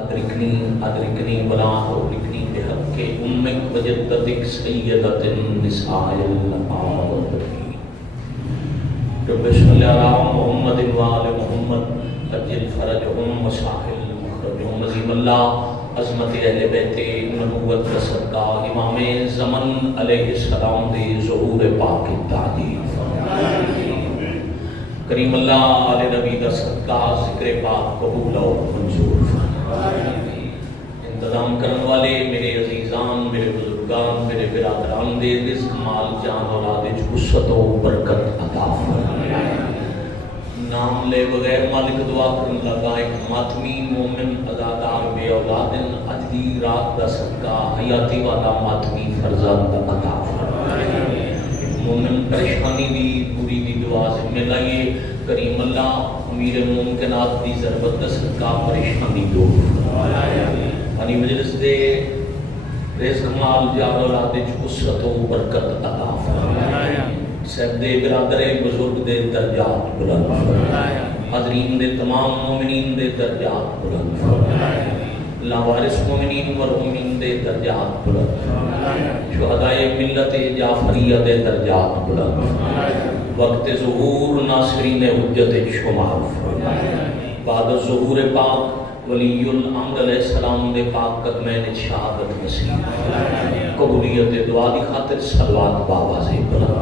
أدركني ولا تهلكني بحق أمك وجدتك سيدة النساء العالمين. رب صل على محمد وآل محمد أجل فرجهم وساحل مخرجهم. عظیم اللہ عظمت اہل بیت نبوت کا صدقہ امام زمن علیہ السلام دی ظہور پاک کی تعظیم فرمائے. کریم اللہ علیہ نبی دا صدقہ ذکر پاک قبول اور منظور فرمائے. انتظام کرنے والے میرے عزیزان، میرے بزرگان، میرے برادران دے رزق مال جان اولاد وچ وسعت و برکت عطا فرمائے. نام لے بغیر مالک دعا کرن لگا ایک ماتمی مومن ازادار بے اولادن اج دی رات دا صدقہ حیاتی والا ماتمی فرزند عطا فرمائے. مومن پریشانی دی پوری دی دعا ذمہ لائیے. کریم اللہ امیر ممکنات دی ضربت دا صدقہ پریشانی دور فرمائے. انی مجلس دے رزق مال جان اولاد وچ وسعت و برکت عطا فرمائے. صاحب دے برادر بزرگ دے درجات بلند فرمائے. حاضرین دے تمام مومنین دے درجات بلند فرمائے. لاوارث مومنین مرحومین دے درجات بلند فرمائے. شہدائے ملت جعفریہ دے درجات بلند فرمائے. وقت ظہور ناصرین حجت شمار فرمائے. بعد ظہور پاک ولی الامر علیہ السلام دے پاک قدمین شہادت نصیب فرمائے. قبولیت دعا دی خاطر صلوات بآواز بلند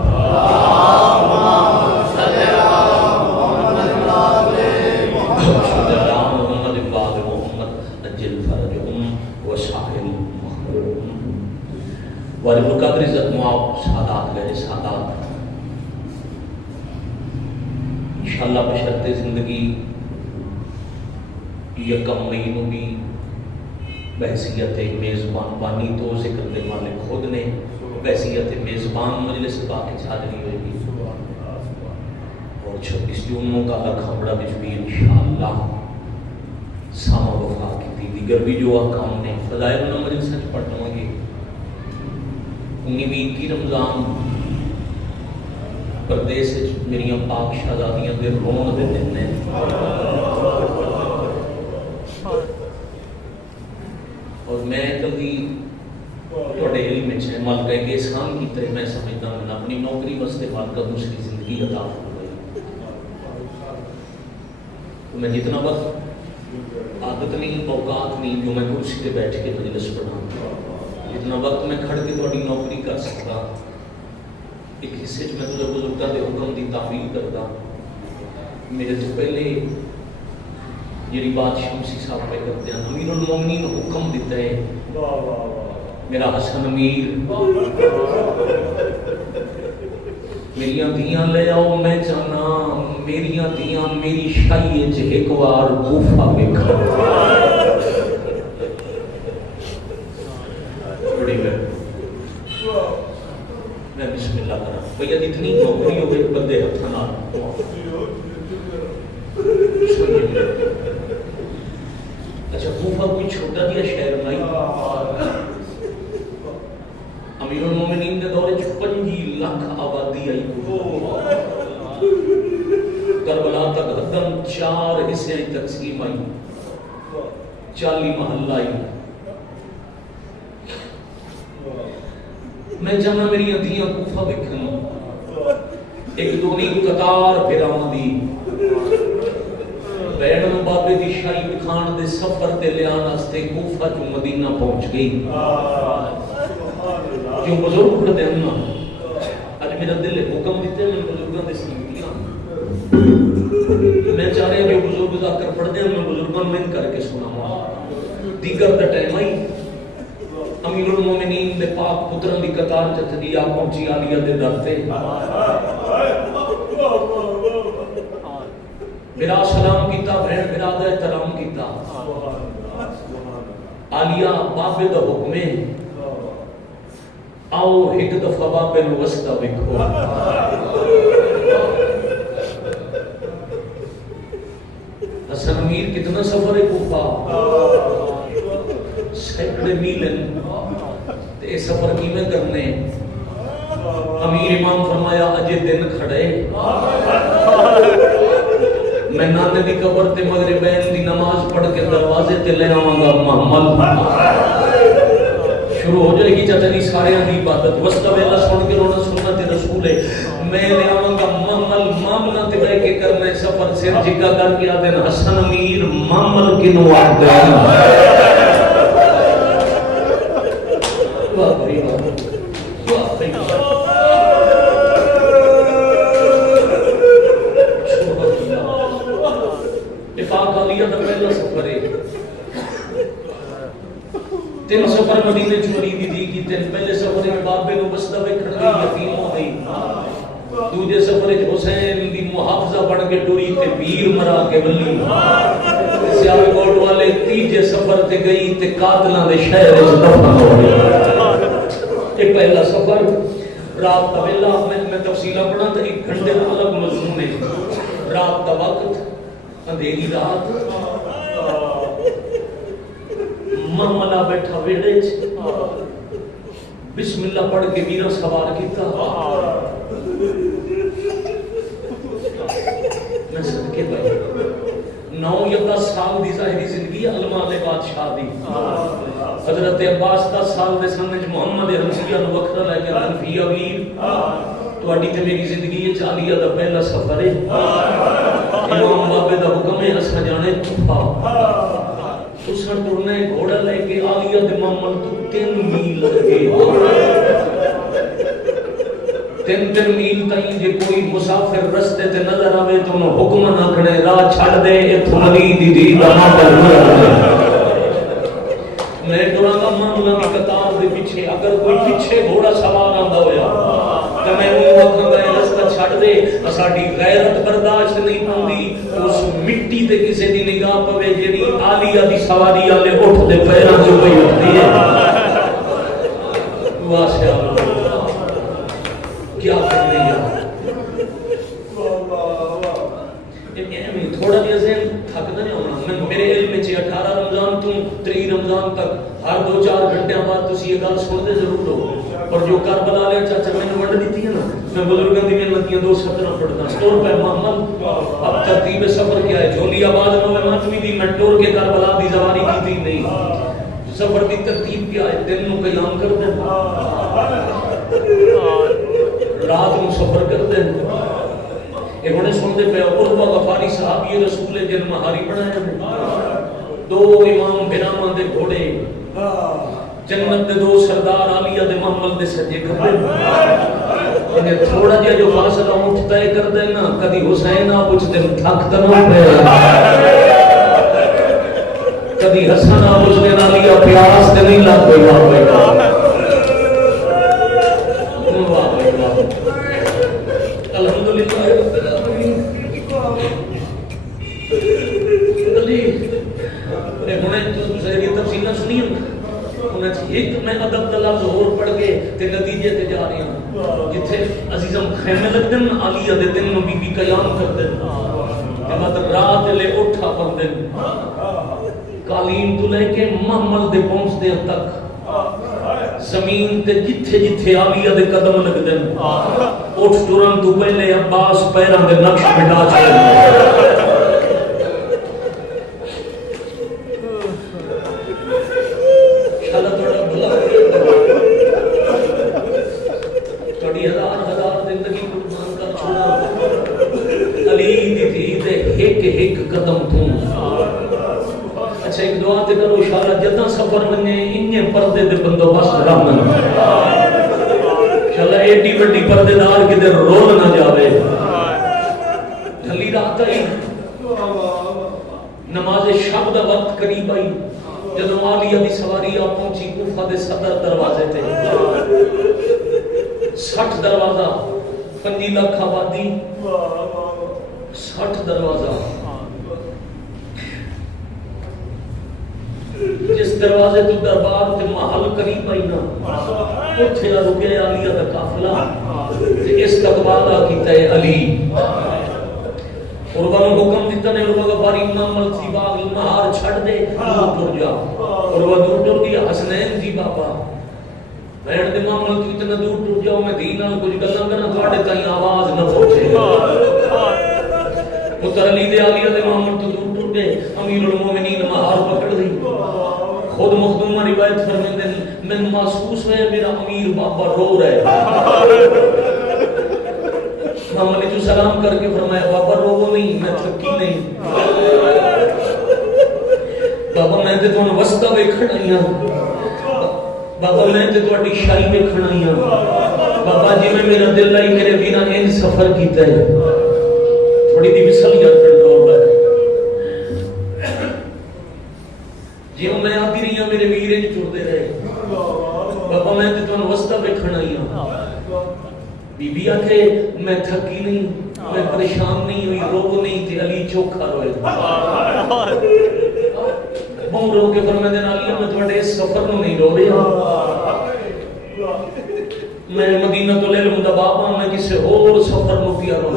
والد القادر عزت معاف سادات غیر سادات انشاءاللہ بشرط زندگی یکم مئی نو بھی بحثیت میزبان بانی تو ذکر دے مالک خود نے بحثیت میزبان مجلس پاک حاضری ہوئے گی. اور 26 جون کا کھمڑا بچ بھی انشاءاللہ سامہ وفا کی تھی. دیگر بھی جو احکام نے فضائل انہوں مجلس سچ پڑھنا گے. 19 رمضان پردیس میری پاک شہزادیاں دے رون دے دن نے اور میں کبھی توڑے علم میں چھے مالکہ کے احسان کی طرح میں سمجھتا ہوں اپنی نوکری واسطے مالکہ دوسری زندگی عطا فرمائی. میں جتنا وقت عادت نہیں اوقات نہیں جو میں کرسی پہ بیٹھ کے مجلس پڑھاؤں اتنا وقت میں کھڑ کے تھوڑی نوکری کر سکتا. ایک حصے میں تجھے بزرگاں دے حکم دی تعمیل کرتا. میرے تو پہلے جیڑی بات شمسی صاحب پہ کرتے ہیں امیر المومنین حکم دیتا ہے میرا حسن امیر میریاں دیاں لے آؤ میں چاہنا میریاں دیاں میری شاہیے چھ ایک وار کوفہ بکھا میں بسم اللہ کرا بھئی اتنی نوکری ہو گئی بندے ہتھانا اچھا کوفہ کوئی چھوٹا دیا شہر نہیں. امیر المومنین کے دورے 25 لاکھ آبادی آئی. کربلا تک حدم 4 حصے تقسیم آئی 40 محلہ آئی. میں جانا میری ادھیاں کوفہ بکھن ایک دونی قطار پھرام دی بیڑن بابے دی شاہی بکھان دے سفر دے لیان ہستے کوفہ جو مدینہ پہنچ گئی. جو بزرگ پڑھتے ہیں نا آج میرا دل حکم دیتے ہیں میں بزرگاں دے سنگیاں میں چاہ رہے ہیں جو بزرگ ذاکر پڑھتے ہیں میں بزرگاں میں کر کے سنا ہوا. دیگر دا ٹائم آئی امیر المومنین دے پاک پتران دی قطار چتدیا پہنچی آلیہ دے درتے میرا سلام کیتا بہن میرا دا احترام کیتا. آلیہ بابے دا حکمے آؤ ایک دفعہ بابے نو وسطہ بکھو. حسن امیر کتنا سفر ہے کوفہ سیکڑے میلن تے سفر کی میں کرنے. امیر امام فرمایا اجے دن کھڑے میں نانے دی قبر تے مغربین دی نماز پڑھ کے دروازے تے لے آواں گا محمد شروع ہو جائے گی چاچا جی سارے دی عبادت وسط ویلا سن کے رونا سنت رسول ہے میں لے آواں گا محمد معاملہ تے بیٹھ کے کرنا سفر سے جگہ کر کے آدن حسن امیر محمد کنو آتے ہیں واہ بھائی واہ بھائی اتفاق علیہ دا پہلا سفر ہے 3 سفر مدینے چوری دی کی 3 پہلے سفر میں بابے نو بسدا ویکھن دی یتیم ہو گئی دوجے سفر وچ حسین دی محافظہ بن کے ٹری تے پیر مرا کے ولی سیال کوٹ والے تیجے سفر تے گئی تے قاتلاں دے شہر وچ دفن ہو گئی یہ پہلا سفر رات دا ویلا میں تفصیلاں پڑھا تے 1 گھنٹے دا الگ مضمون ہے رات دا وقت اندھیری رات محملہ بیٹھا ویڑے بسم اللہ پڑھ کے میرا سوار کیتا میں صدقے بھائی 9 یا 10 سال دی ظاہری زندگی علماء بادشاہ دی حضرت عباس 10 سال دے سن وچ محمد رمضیہ نو وکھرا لے کے حنفیہ ویر تواڈی تے میری زندگی وچ عالیہ دا پہلا سفر ہے امام بابے دا حکم ہے اساں جانے طوفا تساں ٹرنا ہے گھوڑا لے کے عالیہ دے محمد تو 3 میل لگے 3 میل تائیں جے کوئی مسافر رستے تے نظر آوے تو انہوں حکم نہ کھڑے راہ چھڑ دے ایتھوں علی دی دی دا نظر نہ میں ٹراں گا معاملہ دی قطار دے پیچھے اگر کوئی پیچھے گھوڑا سوار آندا ہویا تے میں انہوں آکھاں گا رستہ چھڑ دے ساڈی غیرت برداشت نہیں پوندی اس مٹی تے کسے دی نگاہ پوے جڑی عالیہ دی سواری والے اٹھ دے پیراں چ پئی ہوندی ہے ماشاء اللہ کیا کرنے یار تھوڑا دیا ذہن تھکتا نہیں ہونا میرے علم میں 18 رمضان تو 3 رمضان تک ہر 2-4 گھنٹے بعد تسی یہ گل سنتے ضرور ہو اور جو کربلا لے چاچا میں نے ونڈ دیتی ہے نا میں بزرگوں دی محنتیاں 2 سطریں پڑھتا سٹور پہ محمد اب ترتیب سفر کیا ہے جھولی آباد میں مانچوی دی میں ٹور کے کربلا دی زواری کی تھی نہیں سفر دی ترتیب کیا ہے دن نو قیام کر دیں رات نو سفر کر دیں یہ ہونے سنتے پہ عربہ غفاری صحابی رسول جن مہاری بنایا ہے 2 امام بنامان دے گھوڑے جنت دے 2 سردار عالیہ دے محمل دے سجے کھڑے انہیں تھوڑا جا جو فاصلہ اٹھتا ہے کر دینا کدی حسین آپ اچھتے تھک تنو پہ کدی حسن آپ اچھتے عالیہ پیاس تے نہیں لگ کوئی واہ بیٹا الحمدللہ رب العالمین علی انہیں تو سہری تفصیلہ سنی ہوں ایک میں ادب دا لفظ اور پڑھ کے تے نتیجے تے جا رہی ہوں جتھے عزیزم خیمے لگ دن عالیہ دے دن نو بی بی قیام کر دن تے مطلب رات لے اٹھا پڑ دن قالین تو لے کے محمل دے پہنچ دے تک زمین تے جتھے جتھے عالیہ دے قدم لگ دن اٹھ ٹرن تو پہلے عباس پیران دے نقش مٹا چھوڑ سفر میں انہیں پردے دے بندوبست رہن چلا ایڈی بڑی پردے دار کدھر رول نہ جاوے ڈھلی رات آئی نماز شب دا وقت قریب آئی جدو عالیہ دی سواری آ پہنچی کوفہ دے صدر دروازے تے 60 دروازہ 5 لاکھ آبادی 60 دروازہ جس دروازے تو دربار تے محل قریب آئی نا اتھے رکے عالیہ دا قافلہ استقبال کیتا ہے علی عربہ نے حکم دیتا نے عربہ غفاری محمد سی باغ المہار چھڑ دے دور ٹر جا عربہ دور ٹر گیا حسنین سی بابا بہن دے محمد تو اتنا دور ٹر جاؤ میں دین نال کچھ گلاں کرنا تواڈے تائیں آواز نہ پہنچے پتر علی دے آلیہ دے محمد تو دور ٹر گئے امیر المومنین مہار پکڑ دی خود مخدومہ روایت فرمیندے میں محسوس ہے میرا امیر بابا رو رہے محمد علی جو سلام کر کے فرمایا بابا رو نہیں میں تھکی نہیں بابا میں تے تو وسطہ ویکھن آئی ہاں بابا میں تے تہاڈی شاہی ویکھن آئی ہاں بابا جی میں میرا دل لائی میرے بنا ان سفر کیتا ہے تھوڑی دی وسلیت کنٹرول ہے جی میں آتی رہی ہوں میرے ویرے جو ٹردے رہے بابا میں تے تو وسطہ ویکھن آئی ہاں بی بی آکھے میں تھکی نہیں میں پریشان نہیں ہوئی رو نہیں تے علی چوکھا روئے بہم رو کے فرمائے دینا علی میں تھوڑے اس سفر میں نہیں رو رہا میں مدینہ تو لے لوں بابا میں کسی اور سفر میں پیا رو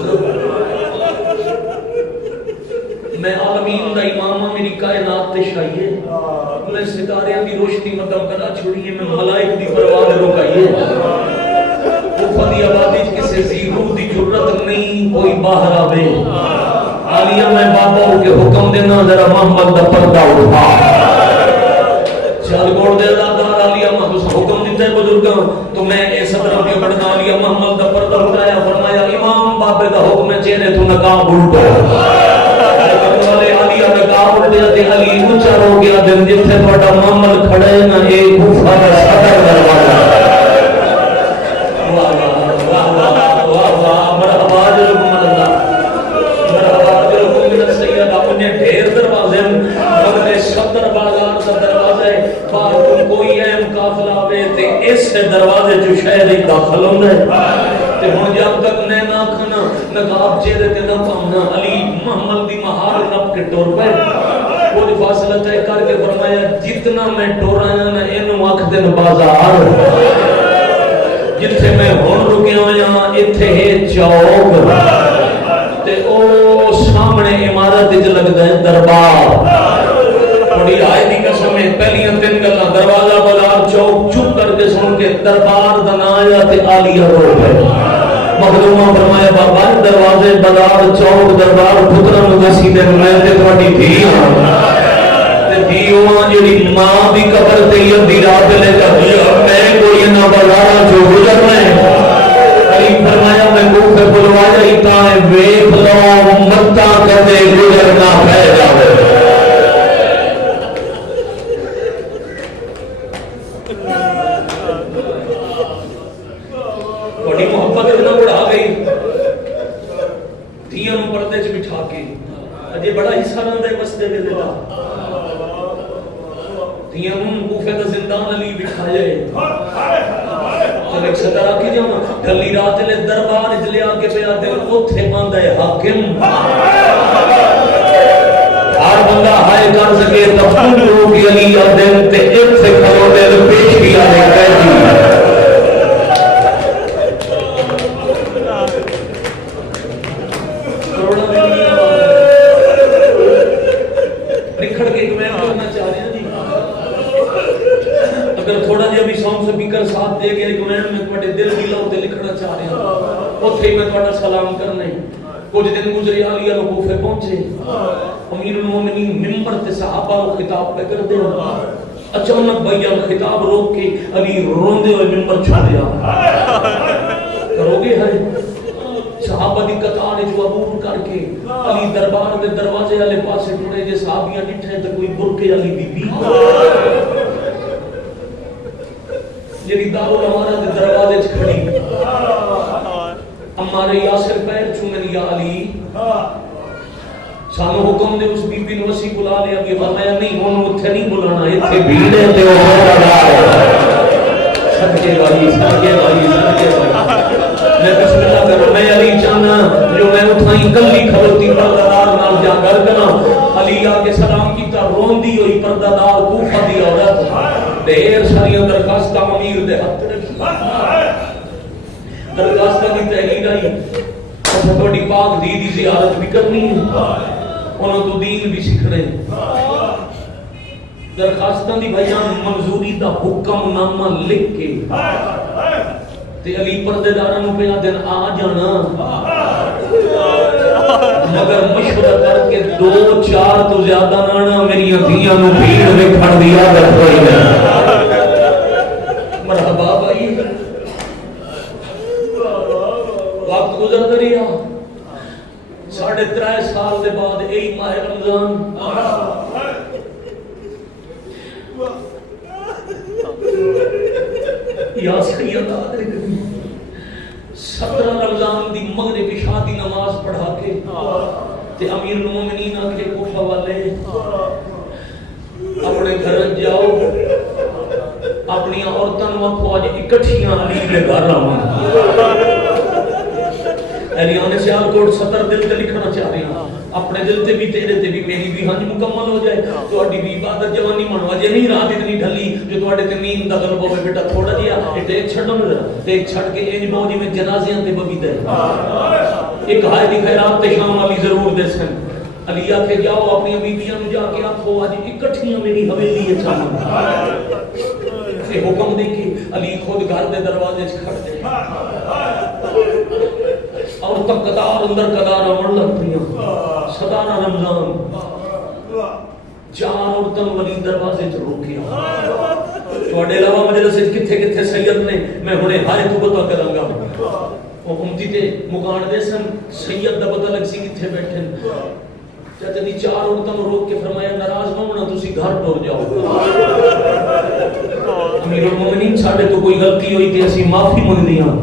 میں عالمین دا امامہ میری کائنات تے شائیے میں ستاریاں دی روشنی مدم کرا چھوڑیے میں ملائک دی پرواہ رکائیے فدی آبادی کسی زیرو دی جرت نہیں کوئی باہر آوے عالیہ میں بابا ہو کے حکم دینا ذرا محمد دا پردہ اٹھا چال گوڑ دے اللہ دار عالیہ میں تو حکم دیتا ہے بزرگاں تو میں ایسا طرح کے بڑھنا عالیہ محمد دا پردہ اٹھایا فرمایا امام بابے دا حکم چہرے تو نقاب اٹھو عالیہ نقاب اٹھ دیا تے علی اونچا ہو گیا دن جتھے بڑا محمد کھڑے نہ ایک گفا دا صدر دروازہ ڈھیر دروازے مگر صدر بازار کا دروازہ ہے باہر کوئی اہم قافلہ آوے تے اس دروازے جو شہر ہی داخل ہوندے تے ہن جب تک نہ کھنا نقاب چہرے تے نہ پاؤنا علی محمد دی مہار نپ کے ٹور پے وہ فاصلہ طے کر کے فرمایا جتنا میں ٹورایا نہ اینو آکھ دین بازار جتھے میں ہن رکیا ہاں ایتھے ہے چوک تے او سامنے عمارت وچ لگدا ہے دربار بڑی آئے دی قسم ہے پہلیاں تین گلاں دروازہ بازار چوک چپ کر کے سن کے دربار دا نام آیا تے عالیہ رو پے مخدومہ فرمایا بابا دروازے بازار چوک دربار پترن وسی دے میں تے تہاڈی دھی ہاں تے دیواں جڑی ماں دی قبر تے ادھی رات لے کر میں کوئی نہ بازار جو گزرنا ہے فرمایا میں کوفے بلوایا ہی تائیں ویکھ لو متا کدے گزرنا پے جاوے بڑی محبت اتنا بڑھا گئی دھیاں نوں پردے چ بٹھا کے اجے بڑا حصہ رہندا ہے مسجد دے دا دھیاں نوں کوفے دا زندان علی بٹھایا ہے ایک صدر آکی جاؤں گلی رات لے دربار اجلے آکے پہ آتے ہیں اوتھے باندھا ہے حاکم ہر بندہ ہائے کر سکے تفکر لوگی علی آدم تے ایک سے کھلو دے پیش بھی آنے قیدی نکھڑ کے ایک میں کرنا چاہ رہے ہیں جی اگر تھوڑا جی ابھی سانگ سپیکر ساتھ دے گیا ایک میں تھوڑے دل کی لو تے لکھنا چاہ رہے ہیں اوتھے میں تھوڑا سلام کرنا ہے کچھ دن گزرے عالیہ لوگ کوفے پہنچے امیر المومنین ممبر تے صحابہ کو خطاب پہ کر دے اچانک بیان خطاب روک کے علی روندے ہوئے ممبر چھوڑ دیا کرو گے ہے صحابہ دی قطار جو عبور کر کے علی دربار دے دروازے والے پاسے ٹرے جے صحابیاں ڈٹھے تے کوئی برکے علی بی بی جڑی دارو ہمارا دے دروازے وچ کھڑی ہمارے یاسر پیر چومن یا علی سانو حکم دے اس بی بی نو اسی بلا لیا کہ فرمایا نہیں ہن اوتھے نہیں بلانا ایتھے بھیڑ ہے تے او صدقے والی میں بسم اللہ کروں میں علی چاہنا جو میں اٹھائی کلی کھلوتی پردہ نال جا کر کرنا علی آ کے سلام کیتا روندی ہوئی پردہ دار کوفہ دی عورت ڈھیر ساریاں درخواستاں امیر دے ہاتھ رکھی درخواستاں کی تحریر آئی اچھا تھوڑی پاک دی زیارت بھی کرنی ہے انہوں تو دین بھی سکھنے درخواستاں دی بھائیان منظوری دا حکم نامہ لکھ کے تے علی پردے داراں نوں پہلا دن آ جانا مگر مشورہ کر کے 2-4 تو زیادہ نانا میری دھیاں نو بھیڑ ویکھن دی عادت ہوئی ہے. مرحبا بھائی وقت گزر رہا 3.5 سال دے بعد یہی ماہ رمضان یا سید 17 رمضان دی مغرب عشاء دی نماز پڑھا کے تے امیر المومنین آکھے کوفہ والے اپنے گھر جاؤ اپنی عورتوں آکھو اج اکٹھیاں علی دے گھر آواں. اہلیان سیالکوٹ 70 دل تے لکھنا چاہ رہے ہیں اپنے دل تے بھی تیرے تے بھی میری بھی ہنج مکمل ہو جائے تہاڈی بھی عبادت جوانی منو اجے نہیں رات اتنی ڈھلی جو تہاڈے تے نیند دا غلبہ ہوے بیٹا تھوڑا جہا تے چھڈو نا تے چھڈ کے انج بہو جویں جنازیاں تے بگیتا ہے. ایک ہائے دی خیرات تے شام والی ضرور دسن علی آکھے جاؤ اپنی بیبیاں نو جا کے آکھو اج اکٹھیاں میری حویلی وچ آون. تے حکم دے کے علی خود گھر دے دروازے وچ کھڑ گئے اور تک قطار اندر قطار آن لگ پیا. 17 رمضان 4 عورتوں ولی دروازے چ روکیا. تواڈے علاوہ مجلس وچ کتھے کتھے سید نے میں ہنے ہر ایک کو پتہ کراں گا. وہ امتی تے مکان دے سن سید دا پتہ لگ سی کتھے بیٹھے. چاچا دی 4 عورتوں روک کے فرمایا ناراض نہ ہونا تسی گھر ٹر جاؤ. امیر المومنین ساڈے تو کوئی غلطی ہوئی تے اسی معافی منگدی ہاں.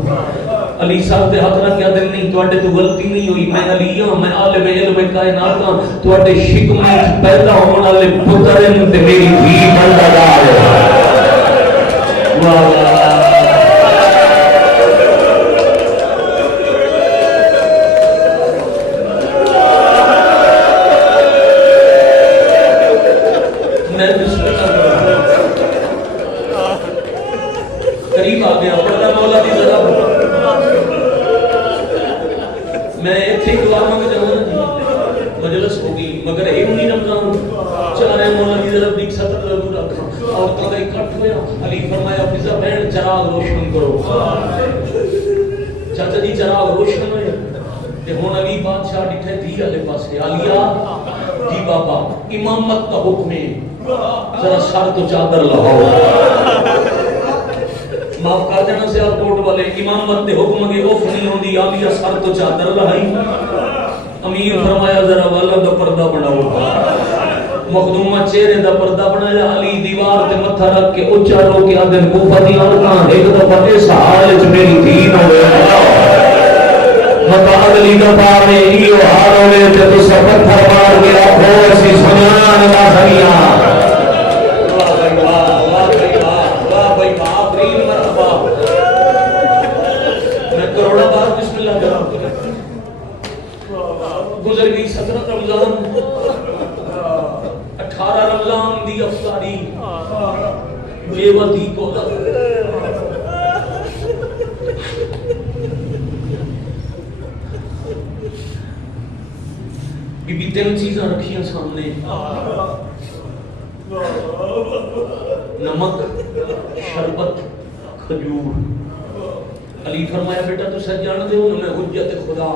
علی صاحب تے ہاتھ رکھ کے دل نہیں تواڈے تو غلطی نہیں ہوئی میں علی ہاں میں عالم علم کائنات ہاں تواڈے شکم وچ پیدا ہون والے پتر تے میری دھی بندہ دار ہے. واہ قریب آ گیا پردہ مولا دی ذرا میں ایتھے دعا مانگ جاؤں مجلس ہوگی مگر اے نہیں رمضان چارے مولا دی ذرا دیکھ سطر ضرور رکھا عورتوں کا اکٹھ ہوا. علی فرمایا فضا بہن چراغ روشن کرو. چاچا جی چراغ روشن ہوئے تے ہن علی بادشاہ ڈٹھے دی والے پاسے علیہ جی بابا امامت کا حکم ہے ذرا سر تو چادر لگاؤ. معاف کر دینا سیالکوٹ والے امامت دے حکم کے اوف نہیں ہوندی عالیہ سر تو چادر لہائی. امیر فرمایا ذرا والا دا پردہ بناؤ. مخدومہ چہرے دا پردہ بنایا. علی دیوار تے متھا رکھ کے اونچا رو کے آدن کوفہ دی عورتاں ایک دفعہ اس حال وچ میری دین ہوئے متا اگلی دفعہ میں ایو حال ہوئے تے تو سفر فرمار کے آکھو اسی سنانا نہ سنیا. گزر گئی 17 رمضان 18 رمضان دی افطاری بیوتی کو بی بی 3 چیزاں رکھیاں سامنے نمک شربت کھجور. علی فرمایا بیٹا تو سچ جانتے ہو میں حجت خدا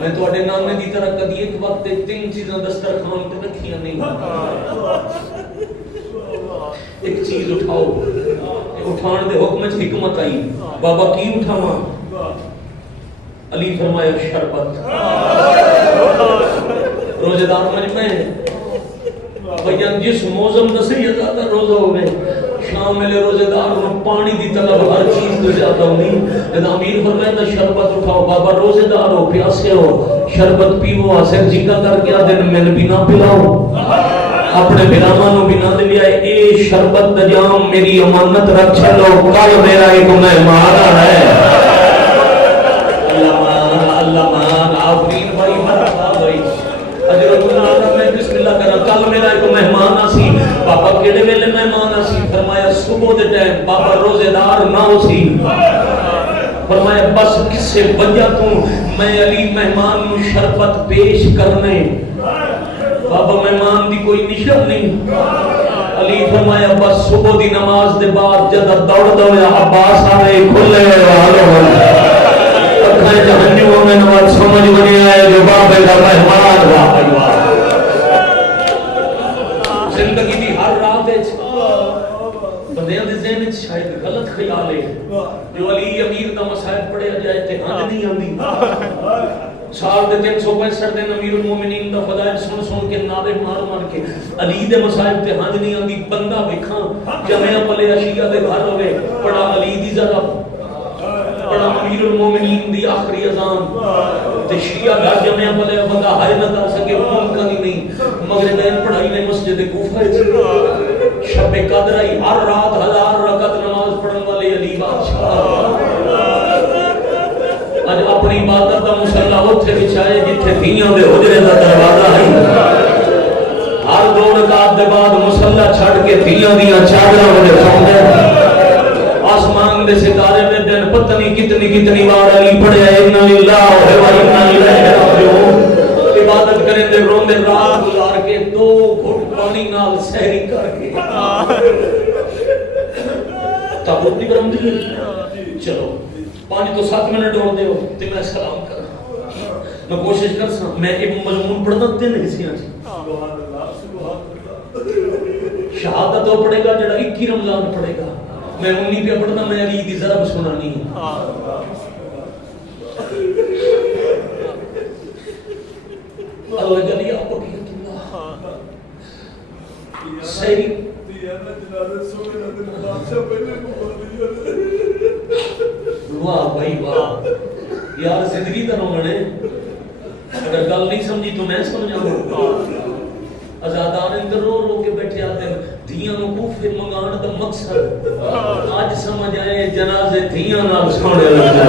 میں تواڈے نانے دی طرح کدی ایک وقت 3 چیزاں دسترخوان تے رکھیاں نہیں. ایک چیز اٹھاؤ اٹھان دے حکم وچ حکمت آئی. بابا کی اٹھاواں؟ علی فرمایا شربت. روزے دار مجمع بیان جس موسم دسے زیادہ روزہ ہوئے شام میں روزے دار پانی دی طلب ہر چیز تو زیادہ ہوئی. جب امیر فرمایا شربت اٹھاؤ. بابا روزے دار ہو پیاسے ہو شربت پیو آسر جیتا کر کے دن میں بھی نہ پلاؤ اپنے بھراواں نو بھی نہ دلیا. اے شربت دا جام میری امانت رکھ چلو کل میرا ایک مہمان ہے. اللہ مان آفرین بھائی مرحبا بھائی اجر اللہ میں بسم اللہ کرا. کل میرا ایک مہمان آسی. بابا کیڑے ویلے مہمان آسی؟ فرمایا صبح دے ٹائم. بابا روزے دار نہ ہو سی. فرمایا بس کس سے وجہ تو میں علی مہمان نو شربت پیش کرنے. بابا مہمان دی کوئی نشان نہیں. علی فرمایا بس صبح دی نماز دے بعد جد دوڑ دوڑا عباس آئے کھلے والے اٹھائے جہنم میں نواز سمجھ بنے آئے جو بابے کا مہمان واہ زندگی دی ہر رات بندیاں دے ذہن وچ شاید غلط خیال ہے جو علی امیر دا مصائب پڑھیا جائے تے ہنج نہیں آندی سال دے 365 دن امیر المومنین دا فضائل سن سن کے نعرے مار مار کے علی دے مصائب تے ہنج نہیں آندی بندہ ویکھاں جمعہ پلے عشیہ دے گھر ہوے پڑھا علی دی ذرا پڑھا امیر المومنین دی آخری اذان تے شیعہ گھر جمعہ پلے بندہ ہائے نہ کر سکے ممکن ہی نہیں مگر میں پڑھائی نے مسجد کوفہ شب قدر آئی ہر رات 1000 رکعت نماز پڑھن والے علی بادشاہ اج اپنی عبادت دا مصلی اوتھے بچھائے جتھے تھیاں دے حجرے دا دروازہ ہے ہر 2 رکعت دے بعد مصلی چھڈ کے تھیاں دیاں چادراں وچ سوندے آسمان دے ستارے میں دن پتہ نہیں کتنی بار علی پڑھیا انا للہ و انا الیہ راجعون عبادت کریں دے روندے رات گزار کے 2 گھٹ پانی نال سحری کر کے تابوت دی برمدی چلو 5 تو 7 منٹ ہو دے ہو تے میں سلام کر میں کوشش کر سا میں ایک مضمون پڑھنا 3 حصیاں چ شہادت وہ پڑھے گا جڑا 21 رمضان پڑھے گا میں 19 پہ پڑھنا میں علی دی ضرب سنانی ہے اللہ جلی آپ بقیت اللہ صحیح واہ بھائی واہ یار زندگی کا نام ہے اگر گل نہیں سمجھی تو میں سمجھاؤں آزادان اندر رو کے بیٹھے آتے ہیں دھیاں نو کوفے منگان دا مقصد آج سمجھ آئے جنازے دھیاں نال سونے لگے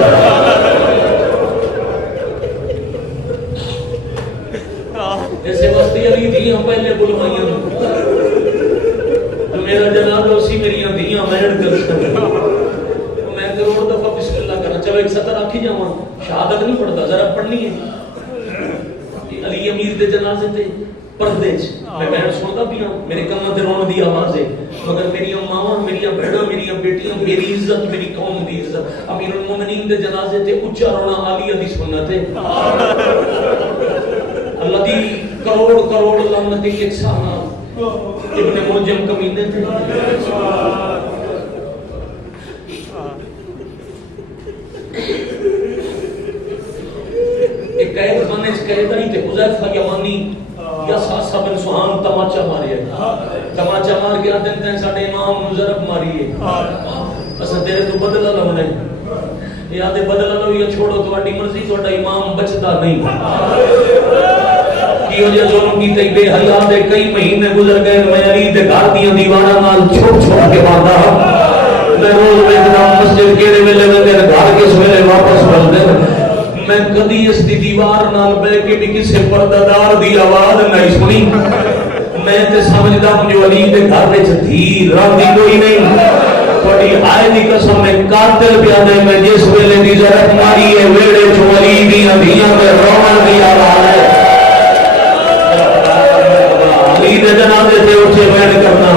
ایسے وستی علی دھیاں پہلے بلوائیاں تو میرا جنازہ اسی میری دھیاں مہر کر سکتا میں کروڑ دفعہ بسم اللہ کرنا چلو ایک سطر آکھی جاؤں شہادت نہیں پڑھتا ذرا پڑھنی ہے علی امیر دے جنازے تے پردے میں بہن سنتا بھی ہوں میرے کماں تے رون دی آواز ہے مگر میری ماواں میری بہناں میری بیٹیاں میری عزت میری قوم دی عزت امیر المومنین دے جنازے تے اونچا رونا علی دی سنت ہے اللہ دی کروڑ لعنت ایک سامنا ابن ملجم کمینے تھے ایک قید خانے سے قید رہی تھے حذیفہ یمانی یا ساسا بن سہان تماچا ماری ہے تماچا مار کے آدھے ہیں ساڑھے امام نظرب ماری ہے اسا تیرے تو بدلہ لونے یادے بدلہ لو یا چھوڑو تو اڈی مرضی تو اڈا امام بچتا نہیں کیوں جے ظلم کی تے بے حیا دے کئی مہینے گزر گئے میں علی دے گھر دیاں دیواراں نال چھوڑ کے باندا میں روز ویکھدا مسجد کیڑے ویلے میں میرے گھر کس ویلے واپس بلدے میں کدی اس دی دیوار نال بہ کے بھی کسے پردہ دار دی آواز نہیں سنی میں تے سمجھدا ہوں جو علی دے گھر وچ تھی راندی کوئی نہیں تھوڑی آئے دی قسم میں قاتل پیا دے میں جس ویلے دی ضرورت ماری ہے ویڑے چ علی دیاں دھیاں تے رون دی آواز ہے علی دے جنازے تے اٹھے بیٹھ کرنا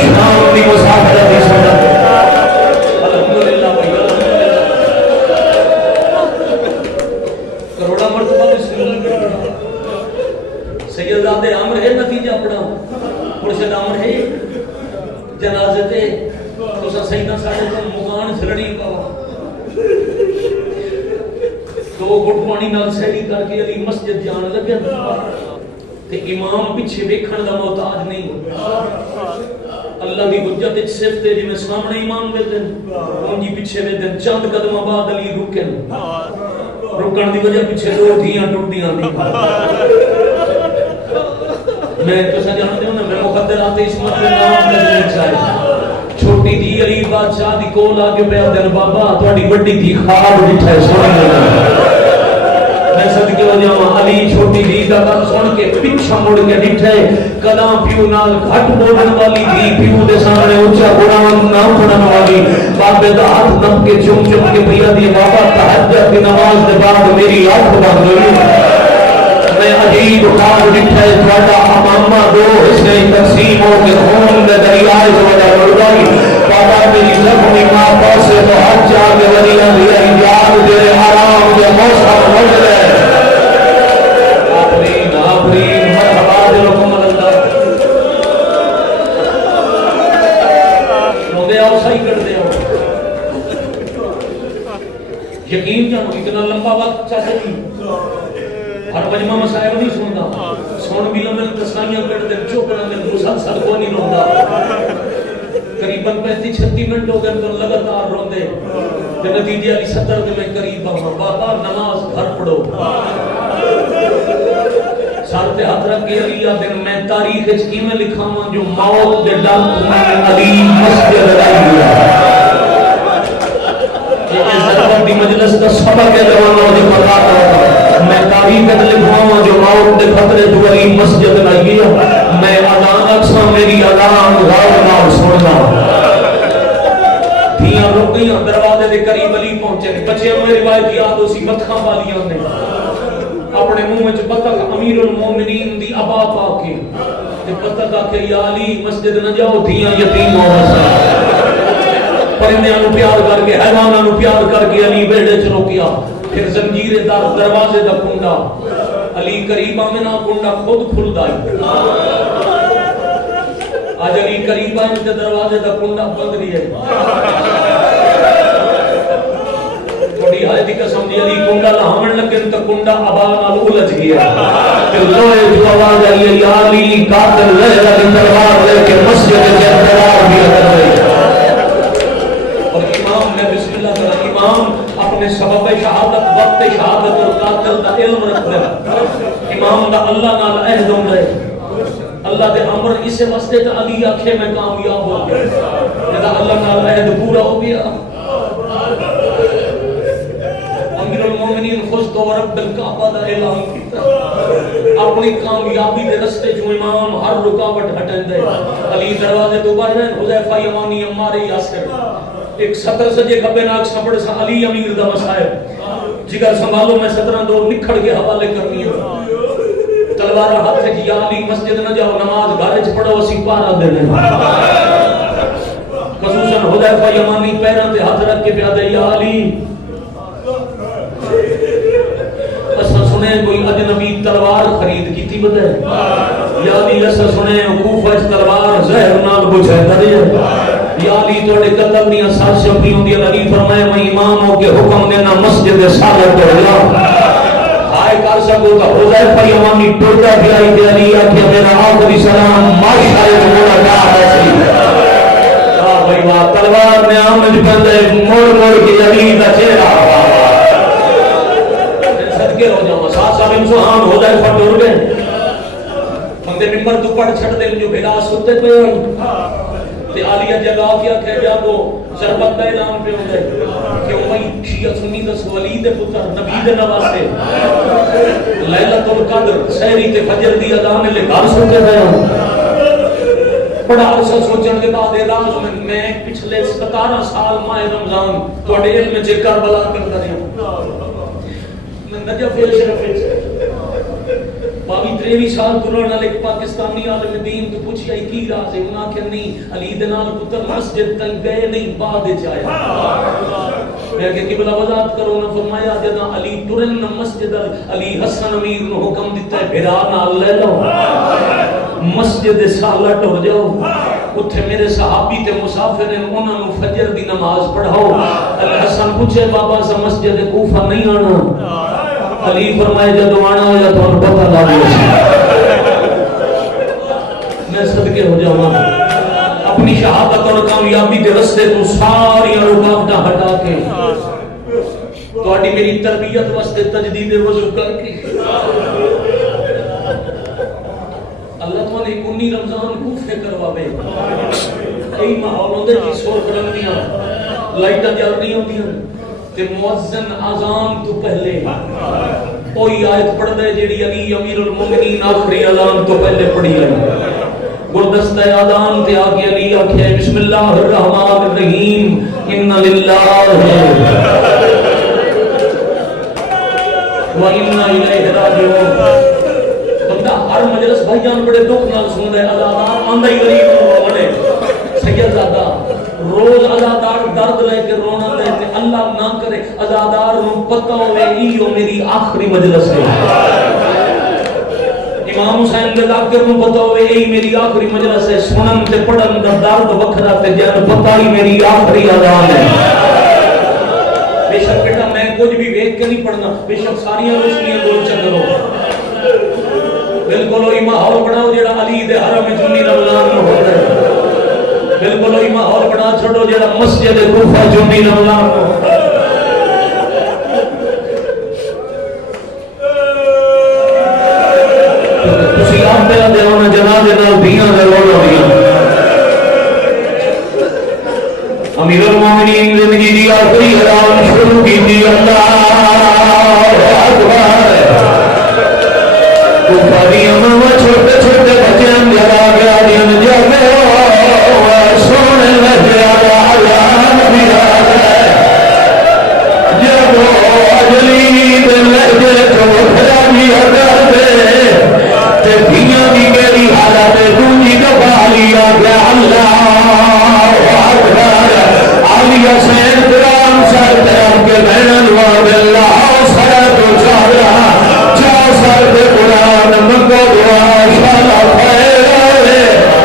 شام دی مسافرت دی سنت الحمدللہ کروڑا مرتبہ بسم اللہ سیدزادے عمر ہے نتیجہ پڑھا مرشد عمر ہے جنازے تے تو سیدہ ساڑھے تو مغان سرڑی پاوا 2 گھٹ پانی نال سہری کر کے علی مسجد جان لگے تے امام پیچھے ویکھن دا محتاج نہیں اللہ دی حجت وچ صرف تے جویں سامنے امام دے دن اونجی پیچھے دے دن چند قدم بعد علی رکن رکن دی وجہ پیچھے 2 دھیاں ٹوٹیاں نہیں میں تو جانتے ہوں نا میں مقدرات عصمت کے نام لینے چاہیے چھوٹی جی علی بادشاہ دی کول آ کے پیا دن بابا تہاڈی بڑی دی خواب ڈٹھا ہے سن میں صدقے ہو جاواں علی چھوٹی جی دا گل سن کے پیچھے مڑ کے ڈٹھے کلاں پیو نال گھٹ بولن والی تھی پیو دے سامنے اونچا قرآن نہ پڑھن والی بابے دا ہاتھ نم کے چم کے بھیا دی بابا تہجد دی نماز دے بعد میری آنکھ بند ہوئی میں عجیب خواب ڈٹھا ہے تہاڈا امامہ 2 حصے تقسیم ہو کے خون دے دریائے وجہ رڑ گئی بابا میری زخمی ماں پاسے تو ہر جا کے ولیاں دی یاد دے حرام ہو جائے آفرین آفرین مرحبا دلکم اللہ رو دے آؤ صحیح کر دے آؤ یقین جانو اتنا لمبا وقت چاہیے ہر مجمع مسائل نہیں سنتا سن بھی لمبے تسائیاں کر دے چوک رہا دے مسلسل کو نہیں روندہ قریباً 35-36 منٹ ہو گئے تو لگاتار روندے کہ نتیجے علی 70 کے میں قریب ہوں بابا نماز گھر پڑھو سارتے ہاتھ رکھ کے علی دن میں تاریخ کی میں لکھا ہوں جو موت دے ڈال تمہیں علی مسجد لائی گیا ضرورت دی مجلس کا سبق ہے جوانوں دی پتا کرو میں تاریخ میں لکھواں جو موت دے خطرے تو علی مسجد لائی گیا میں اذان اکثر میری اذان غور نال سننا دھیاں رک گئیاں دروازے دے قریب علی پہنچے بچے میں روایت یاد اسی متخاں والیاں نے اپنے منہ وچ بطخ امیر المومنین دی ابا پا کے تے بطخ آکھے یا علی مسجد نہ جاؤ دھیاں یتیم ہو رہا پرندیاں نو پیار کر کے حیواناں نو پیار کر کے علی بیڑے چ روکیا پھر زنجیر دار دروازے دا کنڈا علی قریب آمنا کنڈا خود کھلدا ہے آج علی قریب آمنا دروازے دا کنڈا بند نہیں ہے تھوڑی حالت کی قسم دی علی کنڈا لہامن لگن تو کنڈا ابا نال الجھ گیا پھر لوہے جو آواز آئی یا علی قاتل لہلا کی تلوار لے کے مسجد کے اندر بھی کر گئی امام اپنے سبب شہادت وقت شہادت اور قاتل دا علم رکھ دے امام دا اللہ نال عہد ہوں رہے اللہ دے امر اسے واسطے تا علی آنکھیں میں کامیاب ہو گئے جدا اللہ نال عہد پورا ہو گیا امیر المومنین خوش تو رب الکعبہ دا اعلان کیتا اپنی کامیابی دے رستے جو امام ہر رکاوٹ ہٹن دے علی دروازے تو باہر ہیں حذیفہ یمانی عمار یاسر ایک 70 سجے کھبے ناک سپڑ سا علی امیر دا مسائب جگر سنبھالو میں 17 دور نکھڑ کے حوالے کرنی ہے تلوار ہاتھ ہے یا علی مسجد نہ جاؤ نماز گھر چ پڑھو اسی پارا دینے خصوصاً حذیفہ یمانی پیراں تے ہاتھ رکھ کے پیادے یا علی اسا سنے کوئی اجنبی تلوار خرید کیتی بدے یا علی اسا سنے کوفہ تلوار زہر نال بجھے دے یا علی توڑے قتل دیا سازشیں بھی ہوں دی علی فرمائے میں امام ہو کے حکم دینا مسجد صادق کو اللہ آئے کر سکو تو حذیفہ یمانی ٹوٹا بھی آئی دے علی کہ میرا آخری سلام ماشاء مولا کا حاصل بھائی واہ تلوار میں آمد پندے موڑ موڑ کے علی دا چہرہ صدقے ہو جاؤں ساتھ ساتھ انسوہان حذیفہ ٹوٹ گئے بندے ممبر تو پڑھ چھڑ دے جو بھیڑا سوتے پہ تے عالیہ جگہ کیا کہہ جاگو ضربت کا اعلان پہ ہوں گئے کہ امی شیعہ سنی دس ولید پتر نبی دے نواسے لیلۃ القدر سحری تے فجر دی اذان لے گھر سوتے گئے بڑا عرصہ سوچن کے بعد راز میں پچھلے 17 سال ماہ رمضان تھوڑے علم چ کربلا کرتا رہا میں نجف شرف باوی 23 سال دوران علیک پاکستانی عالم دین تو پوچھی آئی کی راز ہے انہاں کہ نہیں علی دنال پتر مسجد تک گئے نہیں بعد چاہے میں کہ قبلہ وضاحت کرو نہ فرمایا جدا علی ٹرن مسجد علی حسن امیر نے حکم دیتا ہے بھیرا نال لے لو مسجد سالٹ ہو جاؤ اتھے میرے صحابی تے مسافر ہیں انہوں نے فجر دی نماز پڑھاؤ حسن پوچھے بابا سے مسجد کوفہ نہیں آنا علی فرمائے جدو آنا ہو یا تو ان پتہ لاغی میں صدقے ہو جاؤں اپنی شہادت اور کامیابی دے رستے تو ساری رکاوٹاں ہٹا کے تو اڈی میری تربیت واسطے تجدید وضو کر کے اللہ تعالیٰ نے 19 رمضان کوفے کرواوے کئی ماحول ہوندے جی سور کرندیاں لائٹاں جل رہی ہوندیاں تے مؤذن اذان تو پہلے کوئی آیت پڑھ دے جیڑی علی امیر المومنین آخری اذان تو پہلے پڑھی ہے گلدستہ اذان تے آگے علی آکھے بسم اللہ الرحمن الرحیم ان للہ و انا الیہ راجعون بندہ ہر مجلس بھائی جان بڑے دکھ نال سن رہے ازادار آندہ ہی غریب کو بنے سید زادہ روز ازادار درد لے کے رونا دے تے اللہ نہ کرے عزادار نو پتہ ہوے ایو میری آخری مجلس ہے، امام حسین دے ذاکر نو پتہ ہوے ای میری آخری مجلس ہے، سنن تے پڑھن دا درد وکھرا تے جن پتہ ہی میری آخری اذان ہے۔ بے شک بیٹا میں کچھ بھی ویکھ کے نہیں پڑھنا، بے شک ساری روشنیاں دور چکرو، بالکل وہی ماحول بناؤ جڑا علی دے حرم وچ چنی رمضان نو ہوندا ہے، بالکل وہی ماحول بنا چھوڑو جڑا مسجد کوفہ چنی رمضان نو ہوندا ہے۔ تسی آپ دے دیوانا جنازے نال بیاں دے رونا ہویا، امیر المومنین زندگی دی آخری اذان شروع کیتی، اللہ اکبر۔ کوفہ میں چھوٹے چھوٹے بچیاں جگا گیا دین جگے سونے لگے اعلان بھی آگئے، جب اجلی دے لہجے تو کھڑا بھی اگر دے تے دھیاں دی میری حالت دوجی دفعہ لیا گیا، اللہ اکبر۔ علی حسین کرام سر تیار کے بہن الواد اللہ سر تو چاہیا جا سر دے قرآن منگو دعا شالا خیر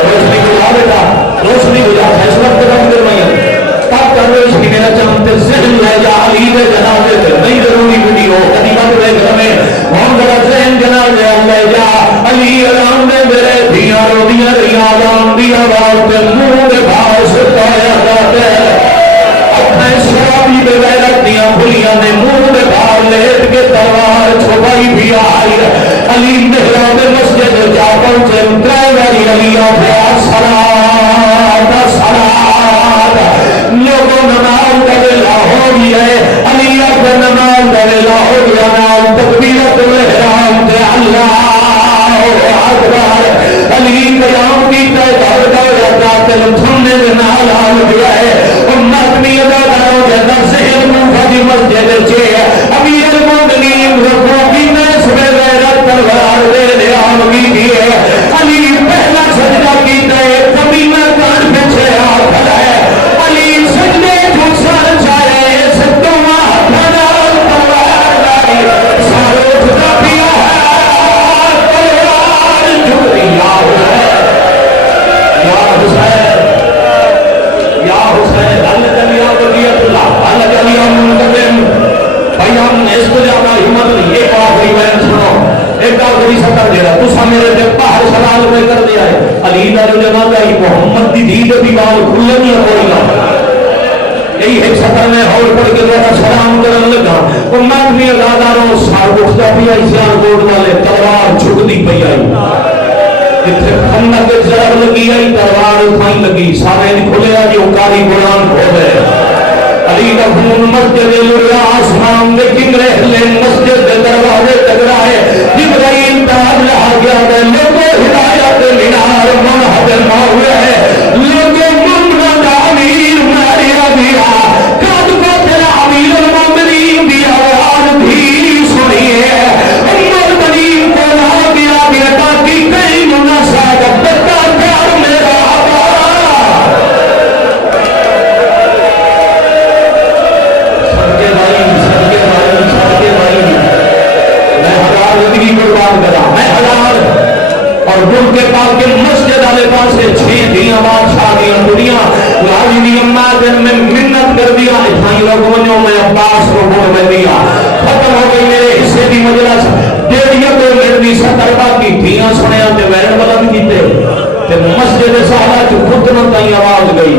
روشنی بجا بیٹا، روشنی بجا اس وقت بند کروائی تب کر روشنی میرا چاہتے ذہن لے جا علی دے جنازے تے نہیں ضروری ویڈیو کدی بند لے گھر میں ہوں ذرا ذہن جنازے لے جا علی علام دے میرے دھیاں روڈیاں رہیاں علام دی آواز تے منہ دے بھاؤ ستایا جاتے اپنے شرابی بے غیرت دیاں بھلیاں نے منہ دے بھاؤ لیٹ کے تلوار چھپائی بھی آئی، علی محراب مسجد جا پہنچے اترائے والی علی آفیا صلاۃ صلاۃ، لوگوں نماز کا ویلا ہو گیا ہے، علی اکبر نماز کا ویلا ہو گیا، نام تکبیرت محرام تے اللہ اکبر، علی قیام کی تعداد کا رہتا تل سننے دے نال آل گیا ہے، امتنی ادا کرو جیسا سہر موفا دی مسجد چے امیر المومنین رکھو کی نیس میں غیرت تلوار دے لے آمگی دیئے، علی پہلا سجدہ کی دے زمینہ کان پچھے آکھر ہے، علی سجدے جو سر چاہے ستوں آتھنال تلوار دائی سارو جدا پیا ہے تلوار جھوڑی یا حسین یا حسین اللہ جلیا ولیت اللہ اللہ جلیا منتظم بھائی ہم نے اس کو جانا ہمت نہیں، ایک آخری میں سنو ایک آخری سطر دے رہا تو سا میرے جب باہر سلال میں کر دیا ہے علی دار جنازہ ہی محمد دی دید دیوار کھلنی ہے کوئی نہ یہی ایک سطر میں ہول پڑھ کے میرا سلام کرن لگا امت میں اداداروں سار اٹھتا پی آئی سیان کوٹ والے تلوار چھک دی پی آئی جتھے خندق زہر لگی آئی تلوار اٹھائی لگی سارے کھلے آ جو کاری قرآن کھو گئے، علی کا خون مسجد لڑیا آسمان میں کنگرے ہلے مسجد دروازے ٹکرائے، جبرائیل تاج رہا گیا ہے لوگوں ہدایت مینار منحد مولا ہے، لوگوں منحد امیر ماریا دیا کاد کو تیرا امیر المومنین دی آواز بھی سنیے، عمر بنین کو لا گیا بیٹا کی کئی مناسبت بتا پیار میرا اور ملک کے پاک کے مسجد والے پاس سے 6 دیاں بادشاہ دیاں دنیا راجی دی امات میں منت کر دیا اتھائی لوگوں میں عباس کو بھول میں دیا ختم ہو گئی میرے حصے دی مجلس ڈیڑھیا کو میرنی 70 باقی دیاں سنیا تے وین بلند کیتے تے مسجد صحابہ جو خطنہ تائی آواز گئی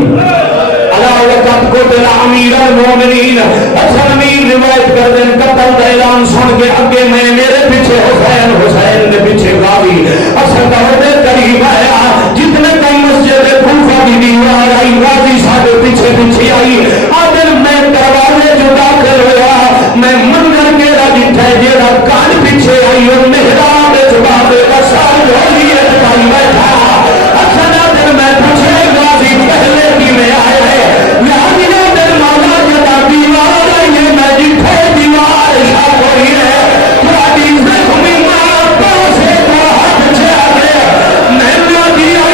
اللہ وقت کو تیرا امیر المومنین اچھا امیر روایت کر دیں قتل کا اعلان سن کے اگے میں میرے پیچھے حسین حسین کے پیچھے غازی اچھا دے قریب آیا جتنے کا مسجد کوفہ کی دیوار آئی غازی سارے پیچھے پیچھے آئی آدر میں دروازے جو داخل ہوا میں منظر کے راجٹھے جیڑا کان پیچھے آئی اور محراب جبابے کا سال ہوئی اتبائی بیٹھا اچھا نادر میں پوچھے غازی پہلے کی میں آئے ہیں یعنی نادر مولا جدا دیوار آئی ہے میں جتھے دیوار شاہ ہوئی ہے قرآنی زخمی ماں پاسے کو ہاتھ چھے آگے میں نہ دیا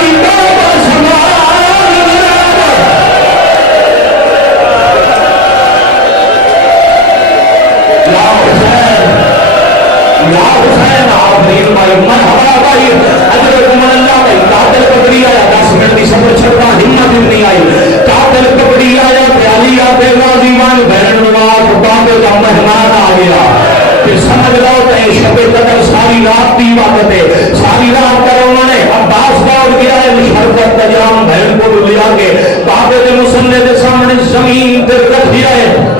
زمین تے رکھیا ہے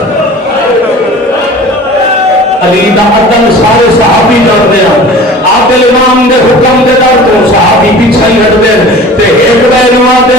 علی دا عدل سارے صحابی لڑتے ہیں عادل امام دے حکم دے در تو صحابی پیچھے ہی ہٹتے تے ایک بینوا دے